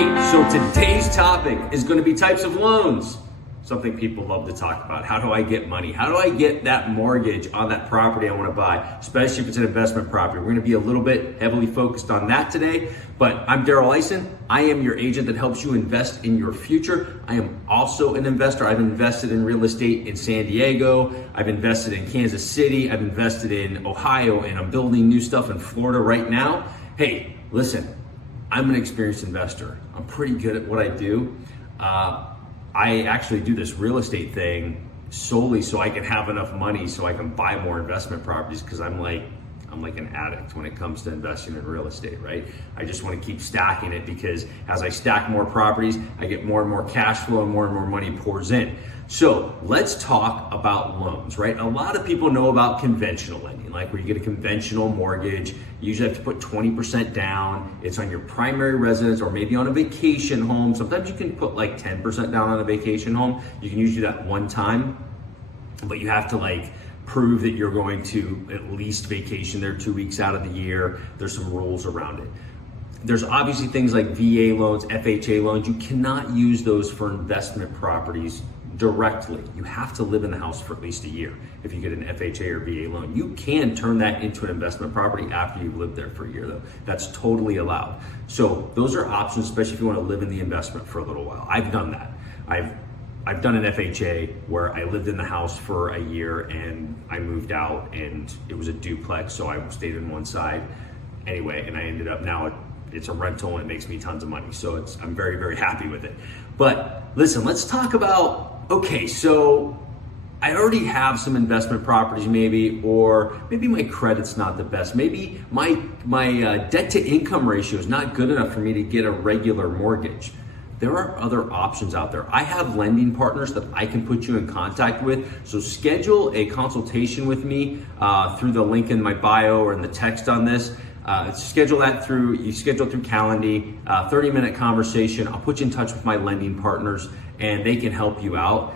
Hey, so today's topic is going to be types of loans. Something people love to talk about. How do I get money? How do I get that mortgage on that property I want to buy, especially if it's an investment property? We're going to be a little bit heavily focused on that today, but I'm Daryl Eisen. I am your agent that helps you invest in your future. I am also an investor. I've invested in real estate in San Diego. I've invested in Kansas City. I've invested in Ohio, and I'm building new stuff in Florida right now. Hey, listen, I'm an experienced investor. I'm pretty good at what I do. I actually do this real estate thing solely so I can have enough money so I can buy more investment properties, because I'm like an addict when it comes to investing in real estate, right? I just want to keep stacking it, because as I stack more properties, I get more and more cash flow and more money pours in. So let's talk about loans, right? A lot of people know about conventional lending, like where you get a conventional mortgage. You usually have to put 20% down. It's on your primary residence or maybe on a vacation home. Sometimes you can put like 10% down on a vacation home. You can usually do that one time, but you have to prove that you're going to at least vacation there 2 weeks out of the year. There's some rules around it. There's obviously things like VA loans, FHA loans. You cannot use those for investment properties directly. You have to live in the house for at least a year if you get an FHA or VA loan. You can turn that into an investment property after you've lived there for a year, though. That's totally allowed. So those are options, especially if you want to live in the investment for a little while. I've done that. I've done an FHA where I lived in the house for a year and I moved out, and it was a duplex, so I stayed in one side anyway, and I ended up now it's a rental and it makes me tons of money. So I'm very, very happy with it. But listen, let's talk about, okay, so I already have some investment properties maybe, or maybe my credit's not the best. Maybe my debt to income ratio is not good enough for me to get a regular mortgage. There are other options out there. I have lending partners that I can put you in contact with. So schedule a consultation with me through the link in my bio or in the text on this. Schedule through Calendly, 30-minute conversation. I'll put you in touch with my lending partners and they can help you out.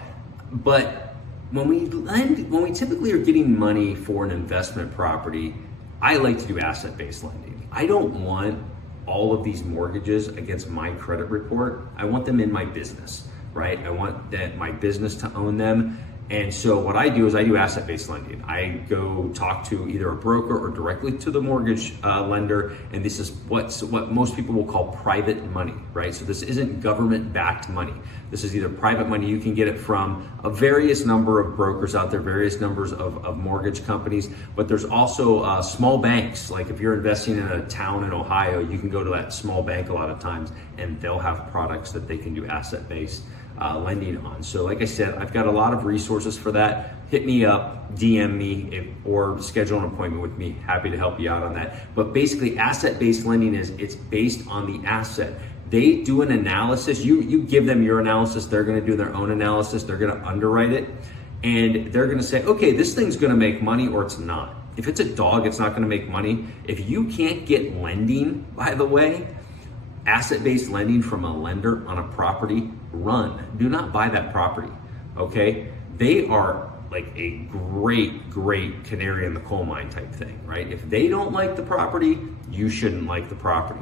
But when we typically are getting money for an investment property, I like to do asset-based lending. I don't want all of these mortgages against my credit report. I want them in my business, right? I want my business to own them. And so what I do is I do asset-based lending. I go talk to either a broker or directly to the mortgage lender, and this is what most people will call private money, right? So this isn't government-backed money. This is either private money. You can get it from a various number of brokers out there, various numbers of mortgage companies, but there's also small banks. Like if you're investing in a town in Ohio, you can go to that small bank a lot of times, and they'll have products that they can do asset-based lending on. So like I said, I've got a lot of resources for that. Hit me up, DM me, or schedule an appointment with me. Happy to help you out on that. But basically, asset-based lending it's based on the asset. They do an analysis. You give them your analysis. They're going to do their own analysis. They're going to underwrite it, and they're going to say, okay, this thing's going to make money or it's not. If it's a dog, it's not going to make money. If you can't get lending, by the way, asset-based lending from a lender on a property, run. Do not buy that property, okay? They are like a great canary in the coal mine type thing, right? If they don't like the property, you shouldn't like the property.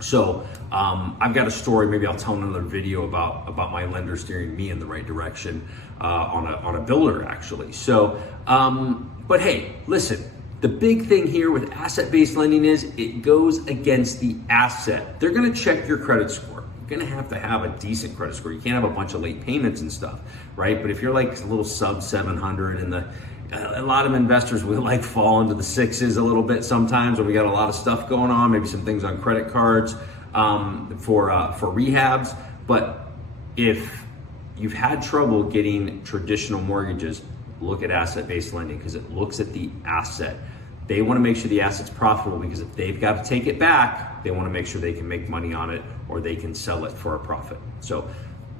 So I've got a story, maybe I'll tell another video about my lender steering me in the right direction on a builder actually. So, but hey, listen, the big thing here with asset-based lending is it goes against the asset. They're gonna check your credit score. You're gonna have to have a decent credit score. You can't have a bunch of late payments and stuff, right? But if you're like a little sub 700 and a lot of investors will fall into the sixes a little bit sometimes when we got a lot of stuff going on, maybe some things on credit cards for rehabs. But if you've had trouble getting traditional mortgages, look at asset-based lending, because it looks at the asset. They want to make sure the asset's profitable, because if they've got to take it back, they want to make sure they can make money on it or they can sell it for a profit. So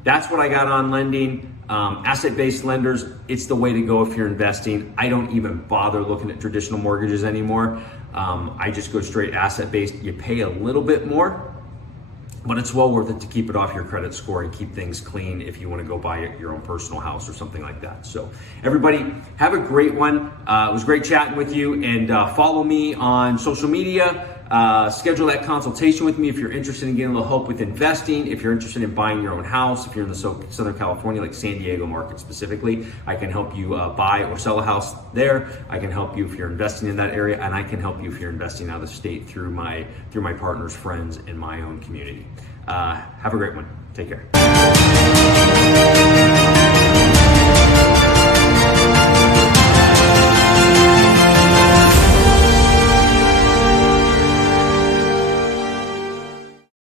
that's what I got on lending. Asset-based lenders, it's the way to go if you're investing. I don't even bother looking at traditional mortgages anymore. I just go straight asset-based. You pay a little bit more, but it's well worth it to keep it off your credit score and keep things clean if you want to go buy your own personal house or something like that. So everybody have a great one. It was great chatting with you, and follow me on social media. Schedule that consultation with me if you're interested in getting a little help with investing, if you're interested in buying your own house, if you're in the Southern California, like San Diego market specifically, I can help you buy or sell a house there. I can help you if you're investing in that area, and I can help you if you're investing out of the state through my partners, friends, and my own community. Have a great one. Take care.